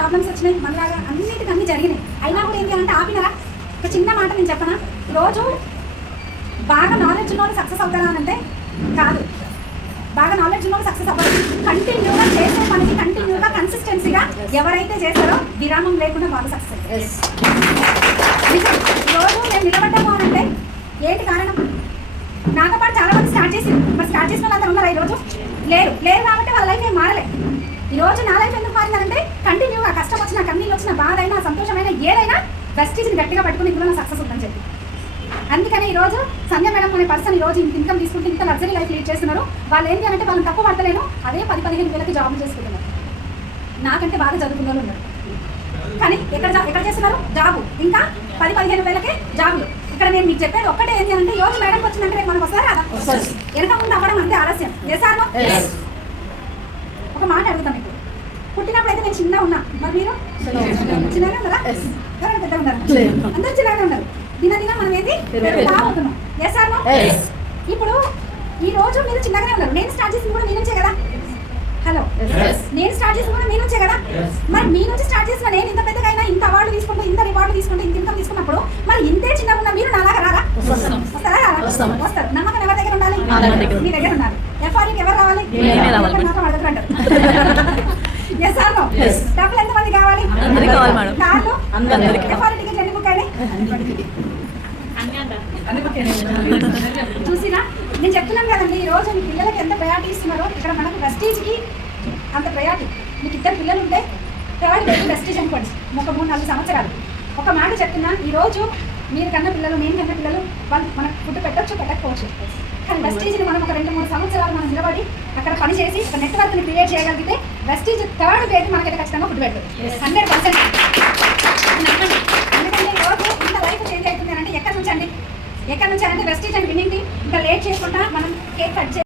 Problems వచ్చినాయి, మనలాగా అన్నిటికీ అన్నీ జరిగినాయి. అయినా కూడా ఏంటి అంటే ఆపినరా? ఒక చిన్న మాట నేను చెప్పనా, ఈరోజు బాగా నాలెడ్జ్ ఉన్న వాళ్ళు సక్సెస్ అవుతారా అంటే కాదు. బాగా నాలెడ్జ్ ఉన్న వాళ్ళు సక్సెస్ అవ్వరు. కంటిన్యూగా చేసే పనికి కంటిన్యూగా కన్సిస్టెన్సీగా ఎవరైతే చేస్తారో విరామం లేకుండా వాళ్ళు సక్సెస్ అవుతారు. ఈరోజు మేము నిలబడ్డాము అని అంటే ఏంటి కారణం? నాతో పాటు చాలా మంది స్టార్ట్ చేసింది. మరి స్టార్ట్ చేసిన వాళ్ళందరూ ఉన్నారా ఈరోజు? లేరు కాబట్టి వాళ్ళ లైఫ్ ఏం మారలే. ఈరోజు నా లైఫ్ ఎందుకు మారిందంటే కంటిన్యూగా కష్టం వచ్చినా, కన్నీళ్ళు వచ్చినా, బాధ అయినా, సంతోషమైన ఏదైనా వెస్టీజ్ని గట్టిగా పట్టుకుని ఇందులో సక్సెస్ ఉందని చెప్పి. అందుకని ఈరోజు సంధ్య మేడం అనే పర్సన్ ఈరోజు ఇంత ఇన్కమ్ తీసుకుంటే ఇంత లగ్జరీ లైఫ్ లీడ్ చేస్తున్నారు. వాళ్ళు ఏంటి అంటే వాళ్ళని తక్కువ పడతలేను, అదే 10-15 వేలకి జాబ్లు చేసుకుంటున్నారు. నాకంటే బాగా చదువుకున్న వాళ్ళు ఉన్నారు, కానీ ఎక్కడ చేస్తున్నారు జాబు, ఇంకా 10-15 వేలకే జాబులు. ఇక్కడ నేను మీకు చెప్పేది ఒక్కటే ఏంటి అంటే ఈ రోజు మేడంకి వచ్చిందంటే రేపు మనకు వస్తారా కదా, వెనక ముందు అవ్వడం అంతే ఆలస్యం చేశాను. ఒక మాట అడుగుతాను, ఇప్పుడు పుట్టినప్పుడు అయితే నేను చిన్నగా ఉన్నా, మరి మీరు చిన్నగా ఉన్నారా? ఎవరైనా పెద్దగా ఉన్నారు? అందరూ చిన్నగా ఉన్నారు. దినదిన మనం ఏంటి అవుతున్నాం. చేశాను. ఇప్పుడు ఈ రోజు మీరు చిన్నగానే ఉన్నారు. నేను స్టార్ట్ చేసింది కూడా మీ నుంచే కదా. హలో, నేను స్టార్ట్ చేసింది కూడా మీ నుంచే కదా. మరి మీ నుంచి స్టార్ట్ చేసిన నేను ఇంత పెద్దగా అయినా, ఇంత అవార్డు తీసుకుంటూ, ఇంత రివార్డు తీసుకుంటూ, ఇంత ఇన్కమ్ తీసుకున్నప్పుడు మరి ఇంతే చిన్నగా ఉన్న మీరు నాలాగా రారా? వస్తారా? వస్తారు. నమ్మకం ఎవరి దగ్గర ఉండాలి? మీ దగ్గర ఉండాలి. ఎఫ్ఆర్కి ఎవరు రావాలి? అంటారు. డబ్బులు ఎంతమంది కావాలి? కార్లు ఎఫ్ఆర్ టికెట్ ఎన్ని బుక్ అయినాయి? చూసినా నేను చెప్తున్నాను కదండి, ఈ రోజు మీ పిల్లలకి ఎంత ప్రయారిటీ ఇస్తున్నారో. ఇక్కడ మనకు వెస్టీజ్కి అంత ప్రయారిటీ. మీకు 2 పిల్లలు ఉంటే ప్రయారిటీ వెస్టీజ్ అనుకోండి, ఒక 3-4 సంవత్సరాలు. ఒక మాట చెప్తున్నా, ఈరోజు మీరు కన్నా పిల్లలు, నేను కన్నా పిల్లలు, వాళ్ళు మనకు ఫుడ్ పెట్టచ్చు, పెట్టకపోవచ్చు. కానీ వెస్టీజ్ని మనం ఒక 2-3 సంవత్సరాలు మనం నిలబడి అక్కడ పని చేసి ఒక నెట్వర్క్ని క్రియేట్ చేయగలిగితే వెస్టీజ్ 3rd బేబీ మనకైతే ఖచ్చితంగా ఫుడ్ పెడుతుంది 100%. ఎందుకంటే ఈరోజు ఇంత లైఫ్ చేంజ్ అవుతుంది అంటే ఎక్కడి నుంచి అంటే వెస్టీజ్ అండ్ విన్నింగ్ ఇంకా లేట్ చేయకుండా మనం కేక్ కట్